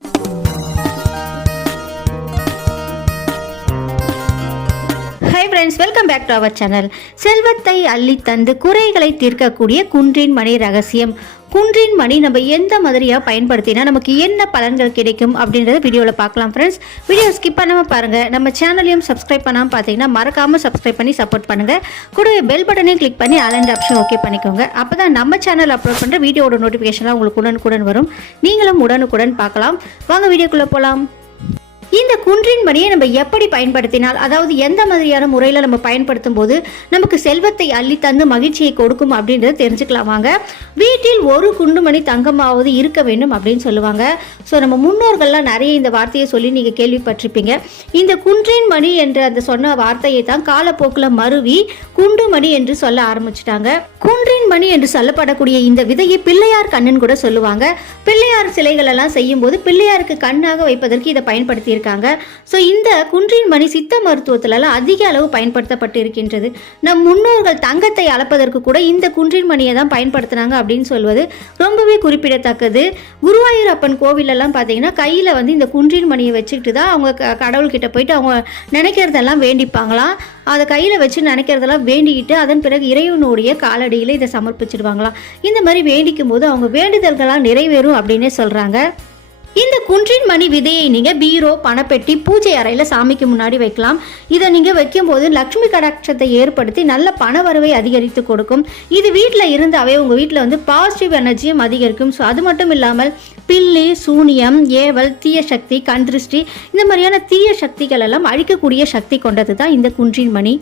High friends, welcome back to our channel. செல்வத்தை அள்ளி தந்து குறைகளை தீர்க்கக்கூடிய குன்றின் மணி ரகசியம். குன்றின் மணி நம்ம எந்த மாதிரியாக பயன்படுத்தினா நமக்கு என்ன பலன்கள் கிடைக்கும் அப்படின்றத வீடியோவில் பார்க்கலாம் ஃப்ரெண்ட்ஸ். வீடியோ ஸ்கிப் பண்ணாமல் பாருங்கள். நம்ம சேனலையும் சப்ஸ்கிரைப் பண்ணாமல் பார்த்தீங்கன்னா மறக்காமல் சப்ஸ்கிரைப் பண்ணி சப்போர்ட் பண்ணுங்கள். கூட பெல் பட்டனையும் கிளிக் பண்ணி ஆல் அண்ட் ஆப்ஷன் ஓகே பண்ணிக்கோங்க. அப்போ தான் நம்ம சேனல் அப்லோட் பண்ணுற வீடியோட நோட்டிஃபிகேஷன்லாம் உங்களுக்கு உடனுக்குடன் வரும். நீங்களும் உடனுக்குடன் பார்க்கலாம். வாங்க வீடியோக்குள்ளே போகலாம். இந்த குன்றின் மணியை நம்ம எப்படி பயன்படுத்தினால், அதாவது எந்த மாதிரியான முறையில் நம்ம பயன்படுத்தும் போது நமக்கு செல்வத்தை அள்ளி தந்து மகிழ்ச்சியை கொடுக்கும் அப்படின்றத தெரிஞ்சுக்கலாம் வாங்க. வீட்டில் ஒரு குண்டு மணி தங்கமாவது இருக்க வேண்டும் அப்படின்னு சொல்லுவாங்க. ஸோ நம்ம முன்னோர்கள்லாம் நிறைய இந்த வார்த்தையை சொல்லி நீங்கள் கேள்விப்பட்டிருப்பீங்க. இந்த குன்றின் மணி என்ற அந்த சொன்ன வார்த்தையை தான் காலப்போக்கில் மருவி குண்டு மணி என்று சொல்ல ஆரம்பிச்சிட்டாங்க. குன்றின் மணி என்று சொல்லப்படக்கூடிய இந்த விதையை பிள்ளையார் கண்ணன் கூட சொல்லுவாங்க. பிள்ளையார் சிலைகள் எல்லாம் செய்யும் போது பிள்ளையாருக்கு கண்ணாக வைப்பதற்கு இதை பயன்படுத்தி இருக்காங்க. ஸோ இந்த குன்றின் மணி சித்த மருத்துவத்திலலாம் அதிக அளவு பயன்படுத்தப்பட்டு இருக்கின்றது. நம் முன்னோர்கள் தங்கத்தை அளப்பதற்கு கூட இந்த குன்றின் மணியை தான் பயன்படுத்தினாங்க அப்படின்னு சொல்வது ரொம்பவே குறிப்பிடத்தக்கது. குருவாயூர் அப்பன் கோவிலெல்லாம் பார்த்தீங்கன்னா கையில் வந்து இந்த குன்றின் மணியை வச்சுக்கிட்டு தான் அவங்க கடவுள்கிட்ட போயிட்டு அவங்க நினைக்கிறதெல்லாம் வேண்டிப்பாங்களாம். அதை கையில் வச்சு நினைக்கிறதெல்லாம் வேண்டிக்கிட்டு அதன் பிறகு இறைவனுடைய காலடியில் இதை சமர்ப்பிச்சிடுவாங்களாம். இந்த மாதிரி வேண்டிக்கும் போது அவங்க வேண்டுதல்களாக நிறைவேறும் அப்படின்னே சொல்கிறாங்க. இந்த குன்றின் மணி விதையை நீங்கள் பீரோ, பணப்பெட்டி, பூஜை அறையில் சாமிக்கு முன்னாடி வைக்கலாம். இதை நீங்கள் வைக்கும்போது லக்ஷ்மி கடாட்சத்தை ஏற்படுத்தி நல்ல பண வரவை அதிகரித்து கொடுக்கும். இது வீட்டில் இருந்தாவே உங்கள் வீட்டில் வந்து பாசிட்டிவ் எனர்ஜியும் அதிகரிக்கும். ஸோ அது மட்டும் இல்லாமல் பில்லி, சூனியம், ஏவல், தீய சக்தி, கண்திருஷ்டி இந்த மாதிரியான தீய சக்திகள் எல்லாம் அழிக்கக்கூடிய சக்தி கொண்டது தான் இந்த குன்றின் மணி.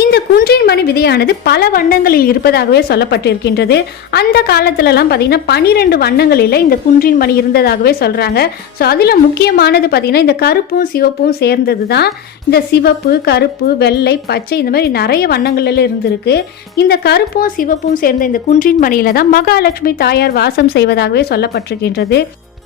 இந்த குன்றின் மணி விதையானது பல வண்ணங்களில் இருப்பதாகவே சொல்லப்பட்டிருக்கின்றது. அந்த காலத்துலலாம் பார்த்தீங்கன்னா 12 வண்ணங்களில் இந்த குன்றின் மணி இருந்ததாகவே சொல்கிறாங்க. ஸோ அதில் முக்கியமானது பார்த்திங்கன்னா இந்த கருப்பும் சிவப்பும் சேர்ந்தது தான். இந்த சிவப்பு, கருப்பு, வெள்ளை, பச்சை இந்த மாதிரி நிறைய வண்ணங்களில் இருந்திருக்கு. இந்த கருப்பும் சிவப்பும் சேர்ந்த இந்த குன்றின் மணியில் தான் மகாலட்சுமி தாயார் வாசம் செய்வதாகவே சொல்லப்பட்டிருக்கின்றது.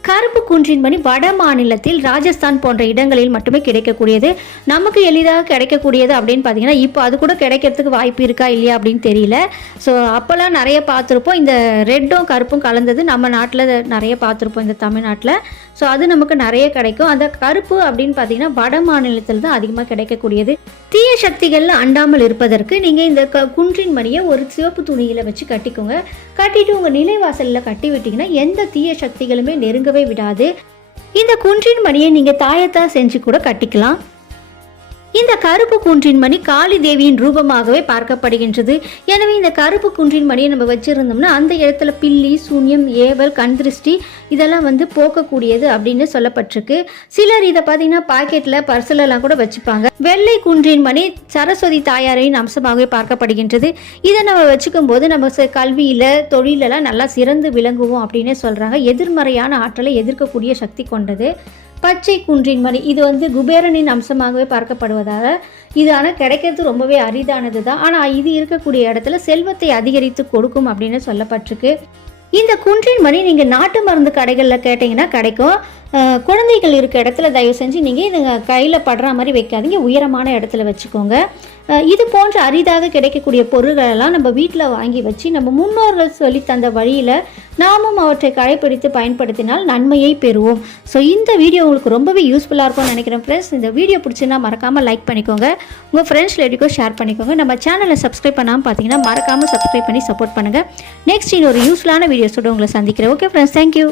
கருப்பு குன்றின் மணி வட மாநிலத்தில் ராஜஸ்தான் போன்ற இடங்களில் மட்டுமே கிடைக்கக்கூடியது. நமக்கு எளிதாக கிடைக்கக்கூடியது அப்படின்னு பார்த்தீங்கன்னா இப்போ அது கூட கிடைக்கிறதுக்கு வாய்ப்பு இருக்கா இல்லையா அப்படின்னு தெரியல. ஸோ அப்போல்லாம் நிறைய பார்த்துருப்போம். இந்த ரெட்டும் கருப்பும் கலந்தது நம்ம நாட்டில் நிறைய பார்த்துருப்போம், இந்த தமிழ்நாட்டில். ஸோ அது நமக்கு நிறைய கிடைக்கும். அந்த கருப்பு அப்படின்னு பார்த்தீங்கன்னா வட மாநிலத்தில் தான் அதிகமாக கிடைக்கக்கூடியது. தீய சக்திகளில் அண்டாமல் இருப்பதற்கு நீங்கள் இந்த குன்றின் மணியை ஒரு சிவப்பு துணியில் வச்சு கட்டிக்கோங்க. கட்டிட்டு உங்கள் நிலைவாசலில் கட்டி விட்டிங்கன்னா எந்த தீய சக்திகளுமே நெருங்கவே விடாது. இந்த குன்றின் மணியை நீங்கள் தாயத்தான் செஞ்சு கூட கட்டிக்கலாம். இந்த கருப்பு குன்றின் மணி காளி தேவியின் ரூபமாகவே பார்க்கப்படுகின்றது. எனவே இந்த கருப்பு குன்றின் மணியை நம்ம வச்சுருந்தோம்னா அந்த இடத்துல பில்லி, சூன்யம், ஏவல், கண்திருஷ்டி இதெல்லாம் வந்து போக்கக்கூடியது அப்படின்னு சொல்லப்பட்டிருக்கு. சிலர் இதை பார்த்தீங்கன்னா பாக்கெட்டில், பர்சலெல்லாம் கூட வச்சுப்பாங்க. வெள்ளை குன்றின் மணி சரஸ்வதி தாயாரின் அம்சமாகவே பார்க்கப்படுகின்றது. இதை நம்ம வச்சுக்கும் போது நம்ம கல்வியில், தொழிலெல்லாம் நல்லா சிறந்து விளங்குவோம் அப்படின்னு சொல்கிறாங்க. எதிர்மறையான ஆற்றலை எதிர்க்கக்கூடிய சக்தி கொண்டது. பச்சை குன்றின் மணி இது வந்து குபேரனின் அம்சமாகவே பார்க்கப்படுவதால் இது ஆனால் கிடைக்கிறது ரொம்பவே அரிதானது தான். ஆனால் இது இருக்கக்கூடிய இடத்துல செல்வத்தை அதிகரித்து கொடுக்கும் அப்படின்னு சொல்லப்பட்டிருக்கு. இந்த குன்றின் மணி நீங்கள் நாட்டு மருந்து கடைகளில் கேட்டிங்கன்னா கிடைக்கும். குழந்தைகள் இருக்க இடத்துல தயவு செஞ்சு நீங்கள் இதை கையில் படுற மாதிரி வைக்காதீங்க, உயரமான இடத்துல வச்சுக்கோங்க. இது போன்ற அரிதாக கிடைக்கக்கூடிய பொருள்களெல்லாம் நம்ம வீட்டில் வாங்கி வச்சு நம்ம முன்னோர்கள் சொல்லி தந்த வழியில் நாமும் அவற்றை கடைப்பிடித்து பயன்படுத்தினால் நன்மையை பெறுவோம். ஸோ இந்த வீடியோ உங்களுக்கு ரொம்பவே யூஸ்ஃபுல்லாக இருக்கும்னு நினைக்கிறேன் ஃப்ரெண்ட்ஸ். இந்த வீடியோ பிடிச்சின்னா மறக்காமல் லைக் பண்ணிக்கோங்க, உங்கள் ஃப்ரெண்ட்ஸ் ரிலேட்டிவ்க்கும் ஷேர் பண்ணிக்கோங்க. நம்ம சேனலை சப்ஸ்கிரைப் பண்ணாமல் பார்த்தீங்கன்னா மறக்காமல் சப்ஸ்கிரைப் பண்ணி சப்போர்ட் பண்ணுங்கள். நெக்ஸ்ட் இன்னொரு யூஸ்ஃபுல்லான வீடியோஸோடு உங்களை சந்திக்கிறேன். Okay friends, thank you.